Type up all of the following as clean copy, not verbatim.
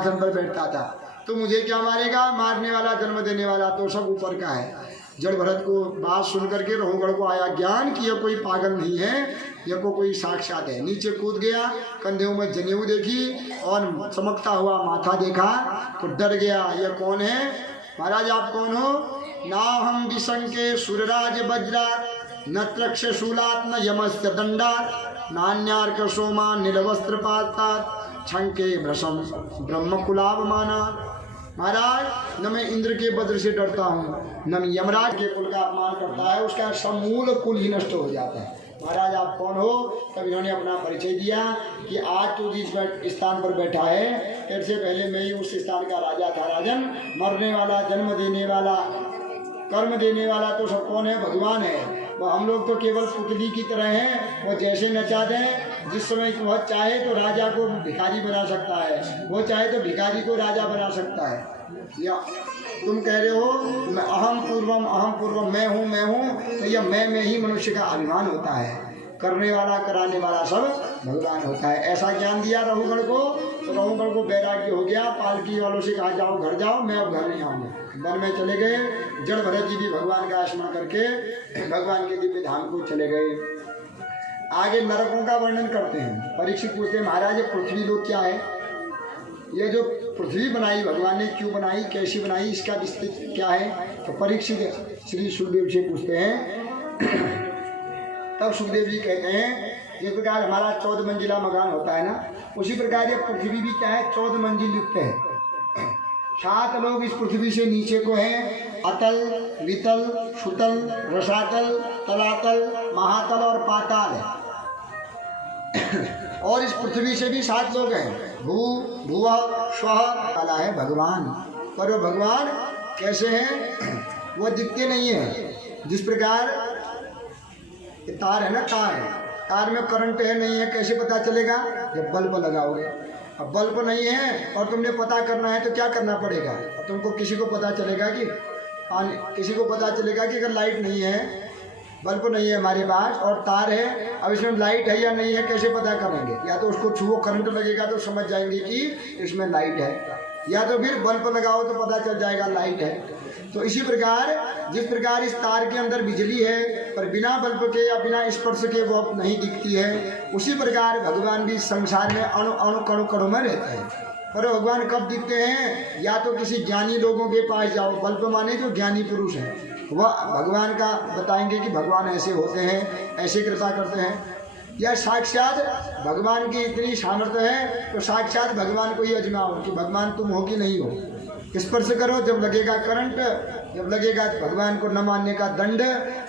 सिंहासन पर बैठता था। तो मुझे क्या मारेगा, मारने वाला जन्म देने वाला तो सब ऊपर का है। जड़ भरत को बात सुन करके रहुगढ़ को आया ज्ञान कि यह कोई पागल नहीं है, यह कोई साक्षात है। नीचे कूद गया, कंधों में जनेऊ देखी और चमकता हुआ माथा देखा तो डर गया, यह कौन है? महाराज आप कौन हो? ना हम विशंके सुरराज वज्रा न त्रक्ष शूलात्म यमस्य दंडा नान्यार्क सोमा नीलवस्त्र पाता छंके भ्रशम ब्रह्म कुलावमाना। महाराज न मैं इंद्र के वज्र से डरता हूँ, न यमराज के कुल का अपमान करता है, उसका समूल कुल ही नष्ट हो जाता है। महाराज आप कौन हो? तब इन्होंने अपना परिचय दिया कि आज तू जिस स्थान पर बैठा है, तेरे से पहले मैं ही उस स्थान का राजा था। राजन, मरने वाला, जन्म देने वाला, कर्म देने वाला तो सब कौन है? भगवान है। वो हम लोग तो केवल पुतली की तरह हैं, वो जैसे नचा दें, जिस समय वह चाहे तो राजा को भिखारी बना सकता है, वो चाहे तो भिखारी को राजा बना सकता है। या तुम कह रहे हो अहम पूर्वम मैं हूँ, तो यह मैं में ही मनुष्य का अभिमान होता है। करने वाला कराने वाला सब भगवान होता है। ऐसा ज्ञान दिया रहुगढ़ को, तो रहुगढ़ को वैराग्य हो गया। पालकी वालों से कहा जाओ घर जाओ, मैं अब घर नहीं आऊँगा। वन में चले गए। जड़ भरत जी भी भगवान का स्मरण करके भगवान के दिव्य धाम को चले गए। आगे नरकों का वर्णन करते हैं। परीक्षित पूछते हैं महाराज ये पृथ्वी लोक क्या है? ये जो पृथ्वी बनाई भगवान ने क्यों बनाई, कैसी बनाई, इसका विस्तृत क्या है? तो परीक्षित श्री सुखदेव से पूछते हैं। तब सुखदेव जी कहते हैं जिस प्रकार हमारा 14 मंजिला मकान होता है ना, उसी प्रकार ये पृथ्वी भी क्या है, 14 मंजिल युक्त है। 7 लोग इस पृथ्वी से नीचे को हैं, अतल, वितल, सुतल, रसातल, तलातल, महातल और पाताल है। और इस पृथ्वी से भी 7 लोग हैं, भू, भुवा, स्वः, काला है भगवान। पर वो भगवान कैसे हैं? वो दिखते नहीं है। जिस प्रकार तार है ना, तार में करंट है नहीं है, कैसे पता चलेगा? जब बल्ब लगाओगे। अब बल्ब नहीं है और तुमने पता करना है तो क्या करना पड़ेगा? अब तुमको किसी को पता चलेगा कि किसी को पता चलेगा कि अगर लाइट नहीं है, बल्ब नहीं है हमारे पास और तार है, अब इसमें लाइट है या नहीं है कैसे पता करेंगे? या तो उसको छुओ, करंट लगेगा तो समझ जाएंगे कि इसमें लाइट है, या तो फिर बल्ब लगाओ तो पता चल जाएगा लाइट है। तो इसी प्रकार जिस प्रकार इस तार के अंदर बिजली है पर बिना बल्ब के या बिना स्पर्श के वो नहीं दिखती है, उसी प्रकार भगवान भी संसार में अणु अणु कणु कणु में रहते हैं। पर भगवान कब दिखते हैं? या तो किसी ज्ञानी लोगों के पास जाओ, बल्ब माने जो ज्ञानी पुरुष हैं, वह भगवान का बताएंगे कि भगवान ऐसे होते हैं, ऐसे कृपा करते हैं। या साक्षात भगवान की इतनी सामर्थ्य है तो साक्षात भगवान को ही अजमाओ कि भगवान तुम हो कि नहीं हो। स्पर्श करो, जब लगेगा करंट, जब लगेगा भगवान को न मानने का दंड,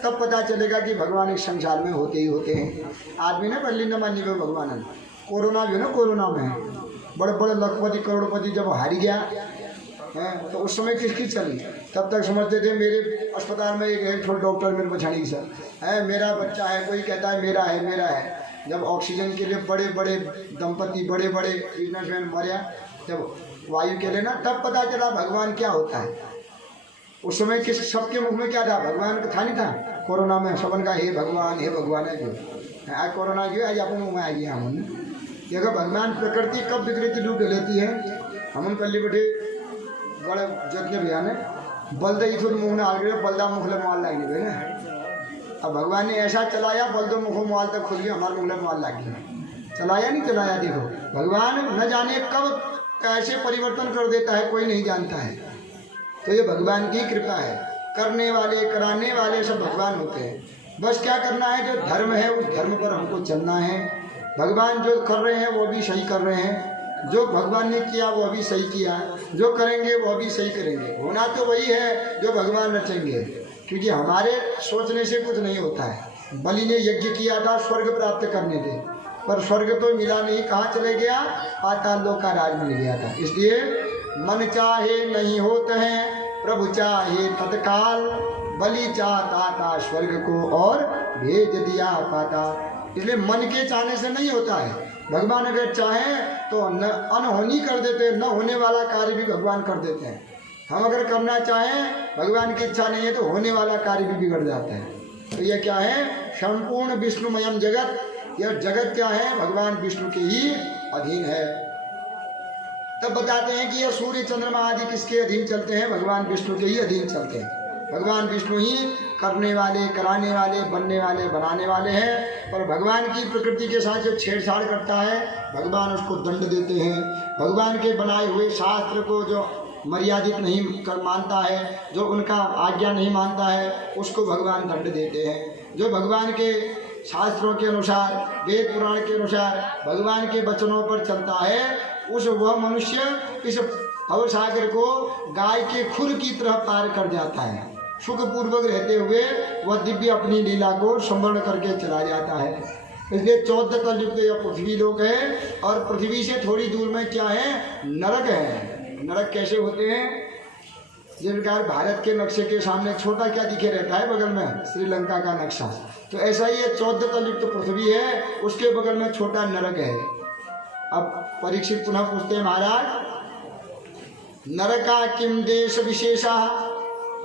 तब पता चलेगा कि भगवान इस संसार में होते ही होते हैं। आदमी ने पहले न मानने को भगवान। कोरोना भी ना, कोरोना में बड़े बड़े लखपति करोड़पति जब हारी गया है तो उस समय किसकी चली? तब तक समझते थे मेरे अस्पताल में एक छोटा डॉक्टर मेरे बछाड़ी सर है, मेरा बच्चा है, कोई कहता है मेरा है मेरा है। जब ऑक्सीजन के लिए बड़े बड़े दंपति, बड़े बड़े बिजनेसमैन मरे, जब वायु के लिए ना, तब पता चला भगवान क्या होता है। उस समय किस सबके मुख में क्या था? भगवान का था नहीं था। कोरोना में सबन का हे भगवान है जो आज कोरोना जो आज अपन मुँह में आ गया। हम देखो भगवान प्रकृति कब विकृति रूप लेती है। हम कल बैठे बड़े जतने भैया ने बलदा इथुर मुँह ने आ गए, बलदा मुखले माल लाग गए ना। अब भगवान ने ऐसा चलाया, बलदो मुखो माल तक खुल गया, हमारे मुखले माल लाग गया। चलाया नहीं चलाया? देखो भगवान न जाने कब कैसे परिवर्तन कर देता है, कोई नहीं जानता है। तो ये भगवान की कृपा है। करने वाले कराने वाले सब भगवान होते हैं। बस क्या करना है, जो धर्म है उस धर्म पर हमको चलना है। भगवान जो कर रहे हैं वो भी सही कर रहे हैं, जो भगवान ने किया वो भी सही किया, जो करेंगे वो भी सही करेंगे। होना तो वही है जो भगवान रचेंगे, क्योंकि हमारे सोचने से कुछ नहीं होता है। बलि ने यज्ञ किया था स्वर्ग प्राप्त करने के, पर स्वर्ग तो मिला नहीं, कहाँ चले गया? पाताल लोक का राज मिल गया था। इसलिए मन चाहे नहीं होते हैं, प्रभु चाहे तत्काल, बलि चाहता था स्वर्ग को और भेज दिया पाताल। इसलिए मन के चाहने से नहीं होता है। भगवान अगर चाहें तो न अनहोनी कर देते हैं, न होने वाला कार्य भी भगवान कर देते हैं। हम अगर करना चाहें, भगवान की इच्छा नहीं है तो होने वाला कार्य भी बिगड़ जाता है। तो यह क्या है? संपूर्ण विष्णुमयम जगत। यह जगत क्या है? भगवान विष्णु के ही अधीन है। तब बताते हैं कि ये सूर्य चंद्रमा आदि किसके अधीन चलते हैं? भगवान विष्णु के ही अधीन चलते हैं। भगवान विष्णु ही करने वाले, कराने वाले, बनने वाले, बनाने वाले हैं। और भगवान की प्रकृति के साथ जो छेड़छाड़ करता है भगवान उसको दंड देते हैं। भगवान के बनाए हुए शास्त्र को जो मर्यादित नहीं कर मानता है, जो उनका आज्ञा नहीं मानता है, उसको भगवान दंड देते हैं। जो भगवान के शास्त्रों के अनुसार, वेद पुराण के अनुसार भगवान के वचनों पर चलता है, उस वह मनुष्य इस भवसागर को गाय के खुर की तरह पार कर जाता है। सुखपूर्वक रहते हुए वह दिव्य अपनी लीला को संवर्ण करके चला जाता है। इसलिए 14 कलयुग तो यह पृथ्वी लोक है, और पृथ्वी से थोड़ी दूर में क्या है? नरक है। नरक कैसे होते हैं? जिस प्रकार भारत के नक्शे के सामने छोटा क्या दिखे रहता है बगल में? श्रीलंका का नक्शा। तो ऐसा ही है 14 कलयुग तो पृथ्वी है, उसके बगल में छोटा नरक है। अब परीक्षित पुनः पूछते हैं, महाराज नरका किम देश विशेषा?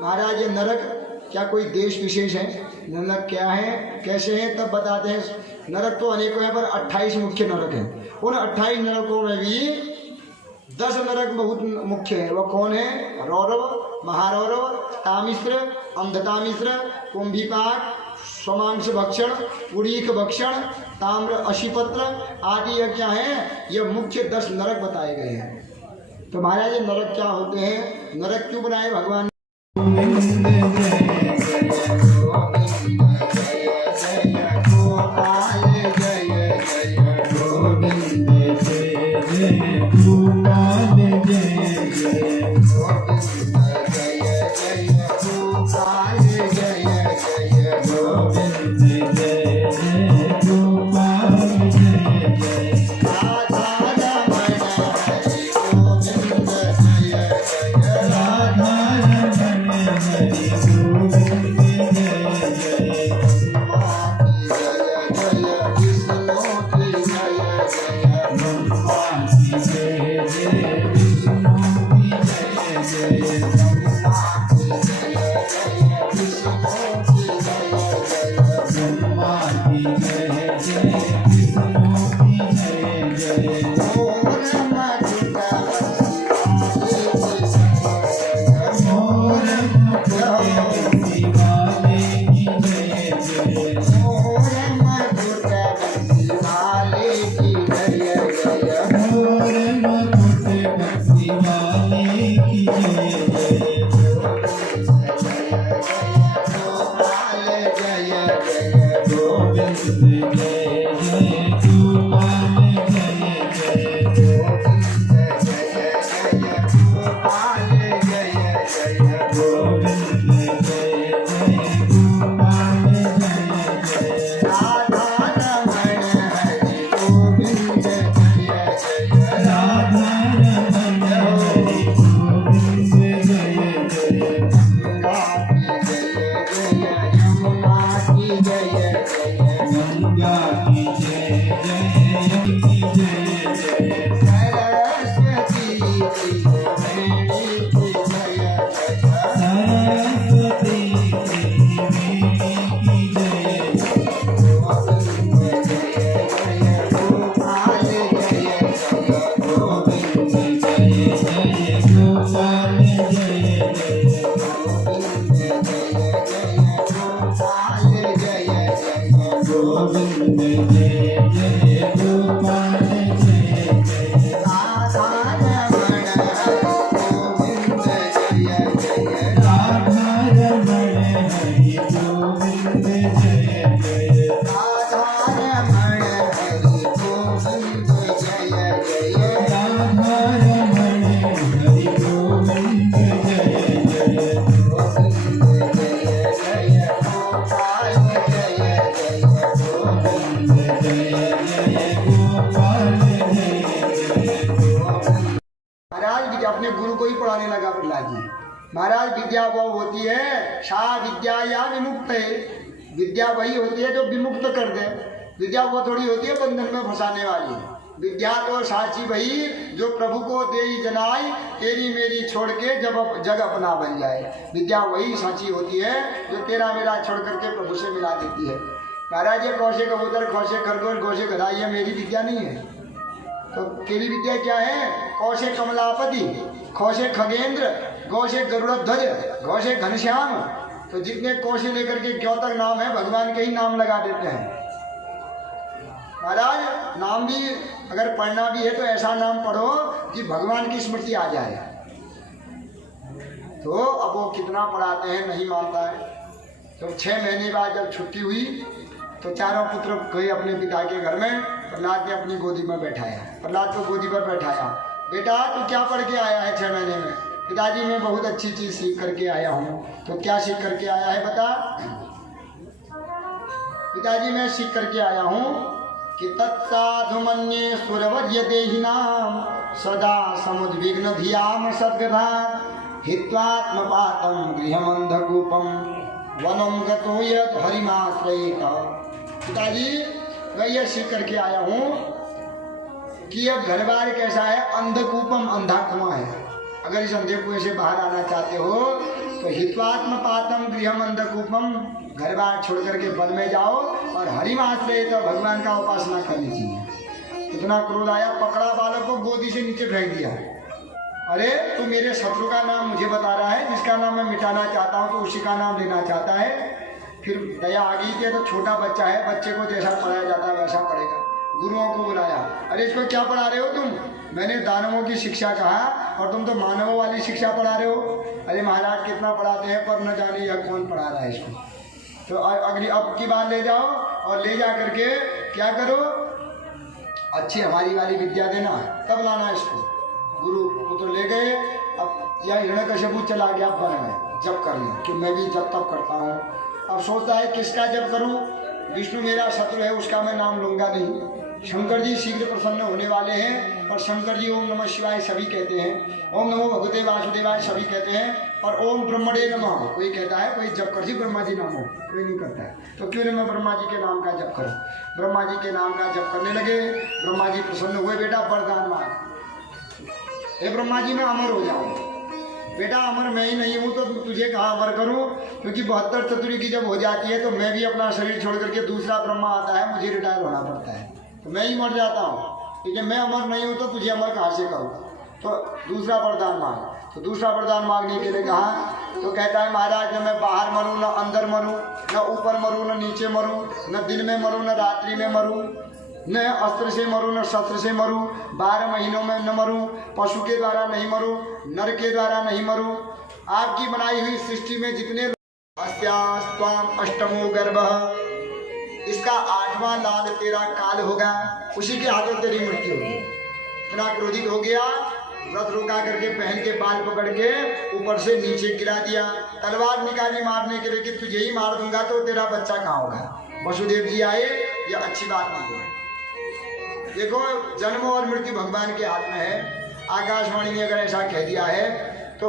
महाराज ये नरक क्या कोई देश विशेष है? नरक क्या है, कैसे है? तब बताते हैं नरक तो अनेकों हैं, पर 28 मुख्य नरक हैं। उन 28 नरकों में भी 10 नरक बहुत मुख्य है। वह कौन है? रौरव, महारौरव, तामिश्र, अंधतामिश्र, कुंभीपाक, स्वमांस भक्षण, पुरीक भक्षण, ताम्र अशिपत्र आदि यह क्या है? यह मुख्य 10 नरक बताए गए हैं। तो महाराज ये नरक क्या होते हैं? नरक क्यों बनाए भगवान? अपने गुरु को ही पढ़ाने लगा प्रहलाद जी। महाराज विद्या वो होती है, सा विद्या या विमुक्त है। विद्या वही होती है जो विमुक्त कर दे। विद्या वो थोड़ी होती है बंधन में फंसाने वाली। विद्या तो साची वही जो प्रभु को दे जनाई, तेरी मेरी छोड़ के जब जग अपना बन जाए। विद्या वही साची होती है जो तेरा मेरा छोड़ करके प्रभु से मिला देती है। महाराज ये कौशे कबूतर, कौशे खरगोश, कौशे गधा, ये मेरी विद्या नहीं है। तो तेरी विद्या क्या है? कौ से कमलापति, खौ से खगेंद्र, गौ से गरुड़ध्वज, घौ से घनश्याम। तो जितने कौ से लेकर के क्यों तक नाम है भगवान के ही नाम लगा देते हैं। महाराज नाम भी अगर पढ़ना भी है तो ऐसा नाम पढ़ो कि भगवान की स्मृति आ जाए। तो अब वो कितना पढ़ाते हैं नहीं मानता है। तो 6 महीने बाद जब छुट्टी हुई तो चारों पुत्र गए अपने पिता के घर में। प्रहलाद ने अपनी गोदी में बैठाया, प्रहलाद को गोदी पर बैठाया। बेटा तू क्या पढ़ के आया है 6 महीने में? पिताजी मैं बहुत अच्छी चीज सीख करके आया हूँ। तो क्या सीख करके आया है बता? पिताजी मैं सीख करके आया हूँ कि तत्साधु मन्ये सुरवज्य देहिनाम सदा समुद्विग्न धियाम सद्गधा हित्वात्मपातम गृहमंधकूपम वनम गतो यत् हरिमाश्रयेत। पिताजी मैं यह सीख करके आया हूँ कि यह घर बार कैसा है? अंधकूपम, अंधा कुआं है। अगर इस अंधे कुएं से बाहर आना चाहते हो तो हित्वात्म पातम गृहम अंधकूपम, घर बार छोड़ करके वन में जाओ और हरिमाश्रय तो भगवान का उपासना करनी चाहिए। इतना क्रोध आया, पकड़ा बालक को गोदी से नीचे फेंक दिया। अरे तू मेरे शत्रु का नाम मुझे बता रहा है, जिसका नाम मैं मिटाना चाहता हूँ तो उसी का नाम लेना चाहता है। फिर दया आ गई थी, तो छोटा बच्चा है, बच्चे को जैसा पढ़ाया जाता है वैसा पढ़ेगा। गुरुओं को बुलाया, अरे इसको क्या पढ़ा रहे हो तुम? मैंने दानवों की शिक्षा कहा और तुम तो मानवों वाली शिक्षा पढ़ा रहे हो। अरे महाराज कितना पढ़ाते हैं पर न जाने यह कौन पढ़ा रहा है इसको। तो अगली अब की बात ले जाओ और ले जा करके क्या करो, अच्छी हमारी वाली विद्या देना, तब लाना इसको। गुरु को तो ले गए। अब यह हिरण्यकशिपु चला गया वन में जप करने कि मैं भी जप तप करता हूँ। अब सोचता है किसका जप करूँ? विष्णु मेरा शत्रु है, उसका मैं नाम लूंगा नहीं। शंकर जी शीघ्र प्रसन्न होने वाले हैं और शंकर जी ओम नमः शिवाय सभी कहते हैं, ओम नमो भगवते वासुदेवाय सभी कहते हैं, और ओम ब्रह्मणे नमः कोई कहता है, कोई जप कर जी ब्रह्मा जी नाम हो, कोई नहीं करता है। तो क्यों नहीं मैं ब्रह्मा जी के नाम का जप करूँ? ब्रह्मा जी के नाम का जप करने लगे। ब्रह्मा जी प्रसन्न हुए, बेटा वरदान मांग। हे ब्रह्मा जी मैं अमर हो जाऊँ। बेटा अमर मैं ही नहीं हूँ तो तुझे कहाँ अमर करूँ? क्योंकि 72 चतुरी की जब हो जाती है तो मैं भी अपना शरीर छोड़ करके दूसरा ब्रह्मा आता है, मुझे रिटायर होना पड़ता है, तो मैं ही मर जाता हूँ। ठीक है, मैं अमर नहीं हूँ तो तुझे अमर कहाँ से करूँ? तो दूसरा वरदान मांग। तो दूसरा वरदान मांगने के लिए कहा तो कहता है महाराज न मैं बाहर मरूँ, न अंदर मरूँ, न ऊपर मरूँ, न नीचे मरूँ, न दिन में मरूँ, न रात्रि में मरूँ, न अस्त्र से मरूँ न शस्त्र से मरूँ, 12 महीनों में न मरूँ, पशु के द्वारा नहीं मरूँ, नर के द्वारा नहीं मरूँ। आपकी बनाई हुई सृष्टि में जितने अस्यास्त्वाम अष्टमो गर्भः, इसका 8वां लाल तेरा काल होगा, उसी के हाथों तेरी मृत्यु होगी। इतना क्रोधित हो गया, व्रत रोका करके पहन के बाल पकड़ के ऊपर से नीचे गिरा दिया। तलवार निकाली मारने के लिए कि तुझे ही मार दूंगा तो तेरा बच्चा कहाँ होगा। वसुदेव जी आए, ये अच्छी बात नहीं है। देखो जन्म और मृत्यु भगवान के हाथ में है। आकाशवाणी ने अगर ऐसा कह दिया है तो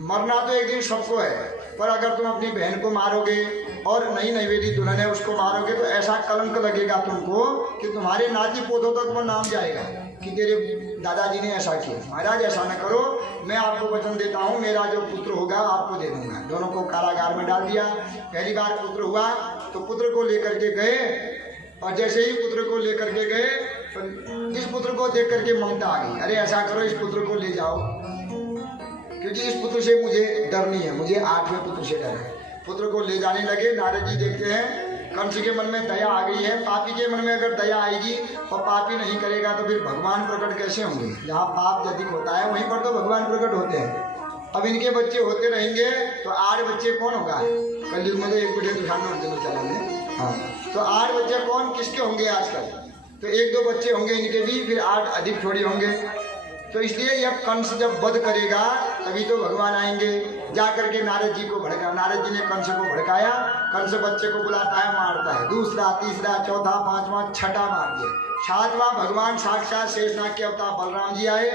मरना तो एक दिन सबको है, पर अगर तुम अपनी बहन को मारोगे और नई नैवेदी दुल्हन है उसको मारोगे तो ऐसा कलंक लगेगा तुमको कि तुम्हारे नाती पोतों तक वो नाम जाएगा कि तेरे दादाजी ने ऐसा किया। महाराज ऐसा न करो, मैं आपको वचन देता हूँ, मेरा जो पुत्र होगा आपको दे दूंगा। दोनों को कारागार में डाल दिया। पहली बार पुत्र हुआ तो पुत्र को लेकर के गए, और जैसे ही पुत्र को लेकर के गए तो इस पुत्र को देख करके ममता आ गई। अरे ऐसा करो इस पुत्र को ले जाओ, क्योंकि इस पुत्र से मुझे डर नहीं है, मुझे 8वें पुत्र से डर है। पुत्र को ले जाने लगे। नारद जी देखते हैं कंस के मन में दया आ गई है। पापी के मन में अगर दया आएगी और पापी नहीं करेगा तो फिर भगवान प्रकट कैसे होंगे? जहाँ पाप अधिक होता है वहीं पर तो भगवान प्रकट होते हैं। अब इनके बच्चे होते रहेंगे तो 8 बच्चे कौन होगा? कलयुग में तो एक बुढ़े दुखान चलेंगे। हाँ, तो 8 बच्चे कौन किसके होंगे आजकल? तो 1-2 बच्चे होंगे इनके भी, फिर 8 अधिक थोड़ी होंगे। तो इसलिए यह कंस जब वध करेगा तभी तो भगवान आएंगे। जा करके नारद जी को भड़का, नारद जी ने कंस को भड़काया। कंस बच्चे को बुलाता है, मारता है, दूसरा, तीसरा, चौथा, 5वां, 6ठा मार दिया। 7वां भगवान साक्षात शेषनाग के अवतार बलराम जी आए।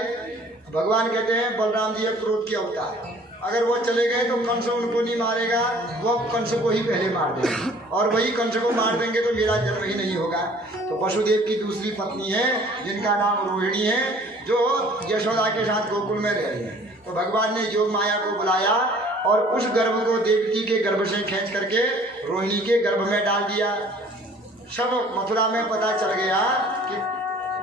भगवान कहते हैं बलराम जी क्रोध के अवतार, अगर वो चले गए तो कंस उनको नहीं मारेगा, वो कंस को ही पहले मार देंगे, और वही कंस को मार देंगे तो मेरा जन्म ही नहीं होगा। तो वसुदेव की दूसरी पत्नी है जिनका नाम रोहिणी है, जो यशोदा के साथ गोकुल में रह रही है। तो भगवान ने योग माया को बुलाया और उस गर्भ को देवकी के गर्भ से खींच करके रोहिणी के गर्भ में डाल दिया। सब मथुरा में पता चल गया कि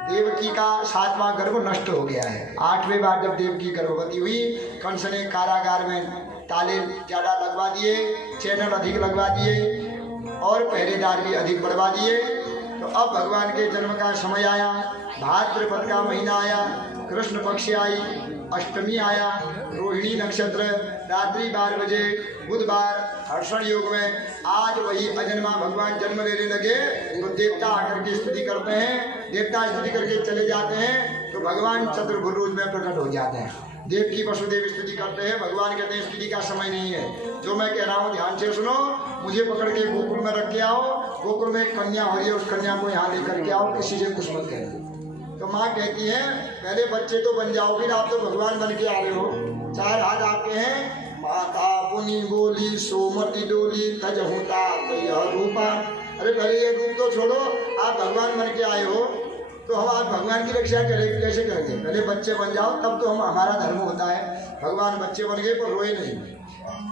देवकी का 7वां गर्भ नष्ट हो गया है। 8वें बार जब देवकी गर्भवती हुई, कंस ने कारागार में ताले ज़्यादा लगवा दिए, चैनल अधिक लगवा दिए और पहरेदार भी अधिक बढ़वा दिए। तो अब भगवान के जन्म का समय आया, भाद्रपद का महीना आया, कृष्ण पक्ष आई, अष्टमी आया, रोहिणी नक्षत्र, रात्रि 12 बजे, बुधवार, हर्षण योग में आज वही अजन्मा भगवान जन्म लेने लगे। तो देवता आकर के स्तुति करते हैं, देवता स्तुति करके चले जाते हैं, तो भगवान चतुर्भुज रूप में प्रकट हो जाते हैं। देवकी वसुदेव स्तुति करते हैं, भगवान कहते हैं स्तुति का समय नहीं है, जो मैं कह रहा हूँ ध्यान से सुनो, मुझे पकड़ के गोकुल में रख के आओ, गोकुल में एक कन्या हो रही है, उस कन्या को यहाँ लेकर के आओ, किसी से कुछ मत कहना। तो माँ कहती है पहले बच्चे तो बन जाओ, फिर आप तो भगवान बन के आ रहे हो, 4 हाथ आपके हैं। माता पुनि बोली सोमति डोली तज होता यह रूपा। अरे पहले ये रूप तो छोड़ो, आप भगवान बन के आए हो, तो हम आप भगवान की रक्षा कैसे करेंगे? पहले बच्चे बन जाओ, तब तो हमारा धर्म होता है। भगवान बच्चे बन गए पर रोए नहीं।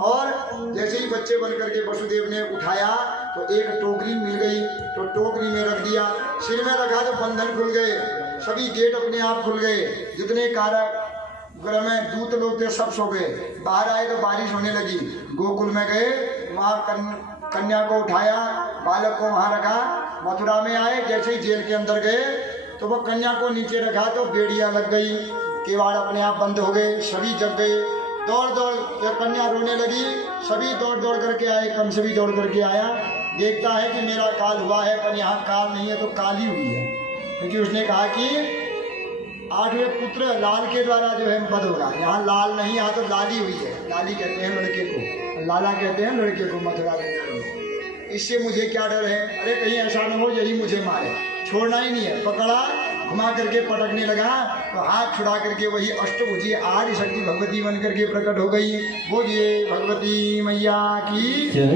और जैसे ही बच्चे बन करके वसुदेव ने उठाया तो एक टोकरी मिल गई, तो टोकरी में रख दिया, सिर में रखा तो बंधन खुल गए, सभी गेट अपने आप खुल गए, जितने कारागृह में दूत लोग थे सब सो गए। बाहर आए तो बारिश होने लगी। गोकुल में गए, वहाँ कन्या को उठाया, बालक को वहाँ रखा। मथुरा में आए, जैसे ही जेल के अंदर गए तो वो कन्या को नीचे रखा तो बेड़ियाँ लग गई, केवाड़ अपने आप बंद हो गए, सभी जग गए। दौड़ दौड़ जब कन्या रोने लगी, सभी दौड़ दौड़ करके आए, कंस भी दौड़ करके आया, देखता है कि मेरा काल हुआ है, पर यहाँ काल नहीं है तो काली हुई है, क्योंकि उसने कहा कि 8वें पुत्र लाल के द्वारा जो है वध होगा। यहाँ लाल नहीं, यहाँ तो लाली हुई है। लाली कहते हैं लड़के को, लाला कहते हैं लड़के को मथुरा में। इससे मुझे क्या डर है? अरे कहीं ऐसा न हो यही मुझे मारे। छोड़ना ही नहीं है, पकड़ा, घुमा करके पटकने लगा तो हाथ छुड़ा करके वही अष्टभुजी आदि शक्ति भगवती बन करके प्रकट हो गई। बोलिए भगवती मैया की जय।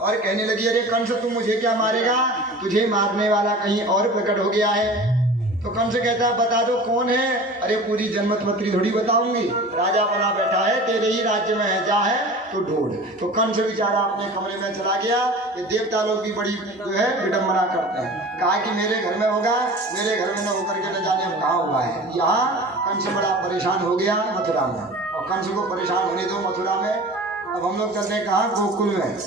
और कहने लगी अरे कंस तू मुझे क्या मारेगा, तुझे मारने वाला कहीं और प्रकट हो गया है। तो कंस कहता बता दो कौन है? अरे पूरी जन्मत पत्री थोड़ी बताऊंगी, राजा बना बैठा है, तेरे ही राज्य में है, जा है तो ढूंढ। तो कंस बेचारा अपने कमरे में चला गया। ये देवता लोग भी बड़ी जो है विडम्बना करते हैं, कहा कि मेरे घर में होगा, मेरे घर में न होकर के न जाने अब कहाँ हुआ है। यहाँ कंस बड़ा परेशान हो गया मथुरा में, और कंस को परेशान होने दो मथुरा में। अब हम लोग चलते कहाँ? गोकुल में।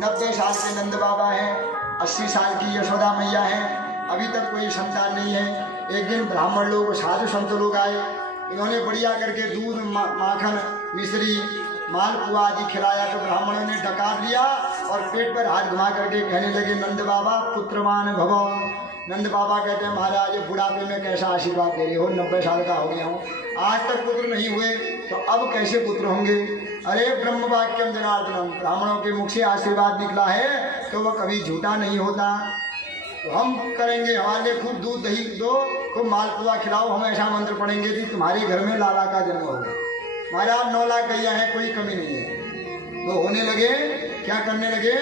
90 साल के नंद बाबा हैं, 80 साल की यशोदा मैया है, अभी तक कोई संतान नहीं है। एक दिन ब्राह्मण लोग, साधु संत लोग आए, इन्होंने बढ़िया करके दूध, माखन, मिश्री, मालपुआ आदि खिलाया। तो ब्राह्मणों ने डकार लिया और पेट पर हाथ घुमा करके कहने लगे नंद बाबा पुत्रमान भव। नंद बाबा कहते हैं महाराज बुढ़ापे में कैसा आशीर्वाद दे रहे हो, 90 साल का हो गया हूँ, आज तक पुत्र नहीं हुए तो अब कैसे पुत्र होंगे? अरे ब्रह्म वाक्यम जनार्दनम, ब्राह्मणों के मुख से आशीर्वाद निकला है तो वह कभी झूठा नहीं होता। तो हम करेंगे, हमारे लिए खूब दूध दही दो, खूब मालपुआ खिलाओ, हम ऐसा मंत्र पढ़ेंगे कि तुम्हारे घर में लाला का जन्म होगा। महाराज 9 लाख गैया हैं, कोई कमी नहीं है। तो होने लगे, क्या करने लगे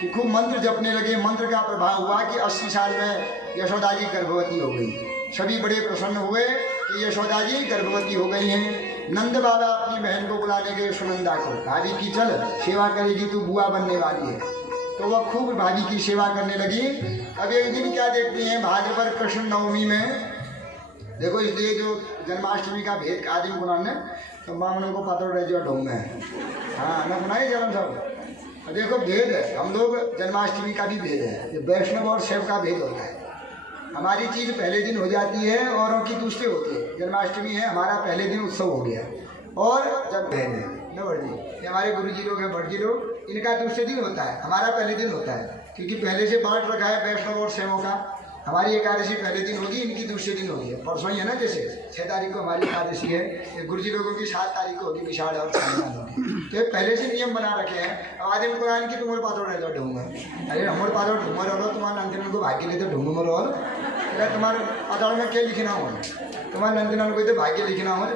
कि खूब मंत्र जपने लगे। मंत्र का प्रभाव हुआ कि 80 साल में यशोदा जी गर्भवती हो गई। सभी बड़े प्रसन्न हुए कि यशोदा जी गर्भवती हो गई हैं। नंद बाबा अपनी बहन को बुलाने गए, सुनंदा को, भाभी की चल सेवा करेगी, तू बुआ बनने वाली है। तो वह खूब भाभी की सेवा करने लगी। अब एक दिन क्या देखती हैं, भाद्रपद कृष्ण नवमी में देखो, इसलिए जो जन्माष्टमी का भेद आदिम पुराण ने तो ब्राह्मणों को पता रह जो ढोंग में, हाँ न सुनाई जन्म सब। देखो भेद है, हम लोग जन्माष्टमी का भी भेद है, ये वैष्णव और शैव का भेद होता है। हमारी चीज़ पहले दिन हो जाती है, औरों की दूसरे होती है। जन्माष्टमी है, हमारा पहले दिन उत्सव हो गया, और जब बहन है न भटजी, ये हमारे गुरु जी लोग हैं भटजी लोग, इनका दूसरे दिन होता है, हमारा पहले दिन होता है, क्योंकि पहले से बांट रखा है वैष्णव और शैवों का। हमारी एकादशी पहले दिन होगी, इनकी दूसरे दिन होगी। परसों ही है ना, जैसे 6 तारीख को हमारी एकादशी है, ये गुरुजी लोगों की 7 तारीख को होगी, विशाल और सामना होगी। तो ये पहले से नियम बना रखे हैं। अब आदिम कुरान की तुम पातोड़ रह जाओ ढूंगा, अरे हमर पातोड़ ढूंगर रहो, तुम्हारे नंदन को भाग्य लेते ढूंढ मरो, और अगर तुम्हारे पातोड़ में क्या लिखना हो, तुम्हारे नंदन को तो भाग्य लिखना हो,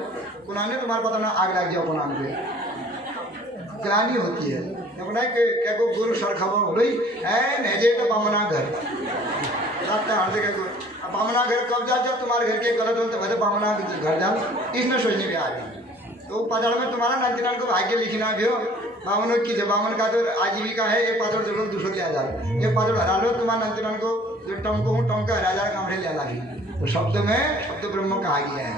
कुरान ने तुम्हारे पातोड़ में आग लग जाओ, कुरान पे ग्लानी होती है। अपना क्या को गुरु सर खबर हो गई है, नहजे तो बामना घर बामना घर कब जा, जब तुम्हारे घर के गलत हो तो बामना घर जाओ, इसमें सोचने में आ गई। तो पतड़ में तुम्हारा नंदन को भाग्य लिखना भी हो, बामनों की बामन का तो आजीविका है, एक पातड़ जो लोग दूसरों के आ जाओ, एक पातड़ हरा लो, तुम्हारे नंदन को जो टमको हूँ टमका राजा कमरे ले लागी। तो शब्द में शब्द ब्रह्म कहा गया है,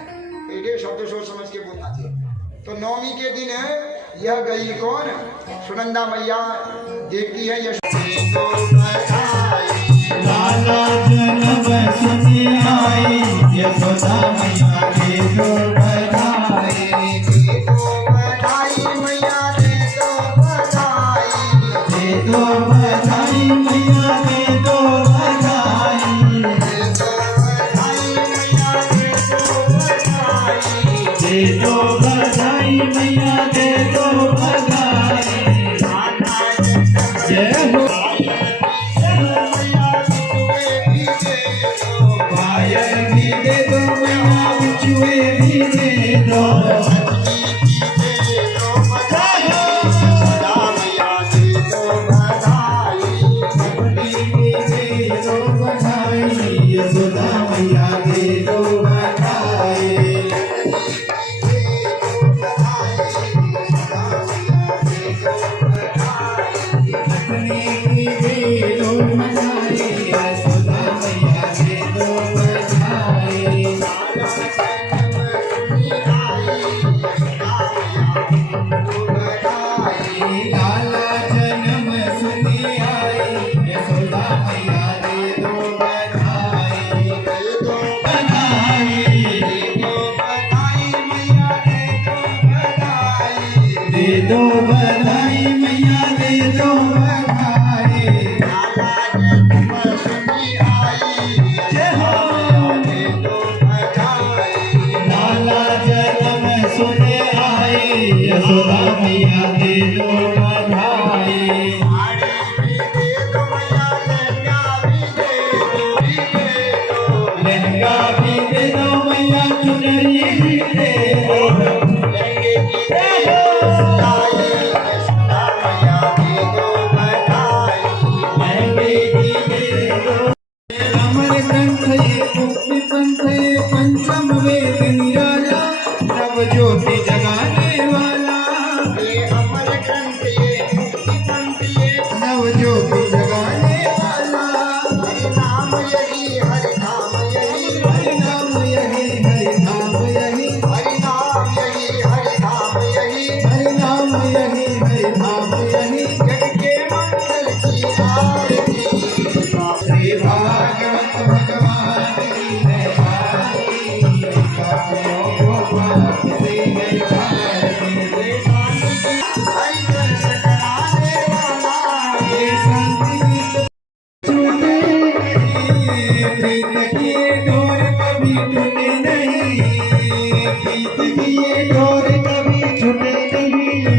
ये शब्द सोच समझ के बोलना चाहिए। तो नवमी के दिन यह गई कौन, सुनंदा मैया देखती है लाला जन्म सुनी आई, यशोदा मैया के दो बधाई। मैया दे दो बधाई, दे दो बधाई मैया दे दो बधाई। दे दो बधाई मैया दे दो बधाई। जय हो पायल भी दे दो मैया, बिछुए भी दे दो। यशोदा मैया दे दो बधाई। अपनी दे दो बधाई, यशोदा मैया दे दो बधाई। लाला जन्म सुनी आई, यशोदा मैया दे दो बधाई। दे दो बधाई मैया दे दो बधाई। जय हो लाला जन्म सुने आई, यशोदा मैया दे दो बधाई। लहंगा भी दे दो मैया, चुनरी भी दे दो। अमर ग्रंथ ये मुक्ति पंथ ये पंचम वेद निराला, नव ज्योति जगाने वाला। नव ज्योति जगाने वाला। हरि नाम यही हरि नाम यही, हरि नाम यही हरि नाम यही, हरि नाम यही हरि नाम यही, हरि नाम यही हरि नाम यही। जग के मंगल की आरती, श्री भागवत भगवान की है आरती। गोपाल से है आरती। हरि दर्श कराने वाला, ये संगीत छूटे प्रीत की डोर कभी टूटे नहीं, प्रीत की डोर कभी छूटे नहीं।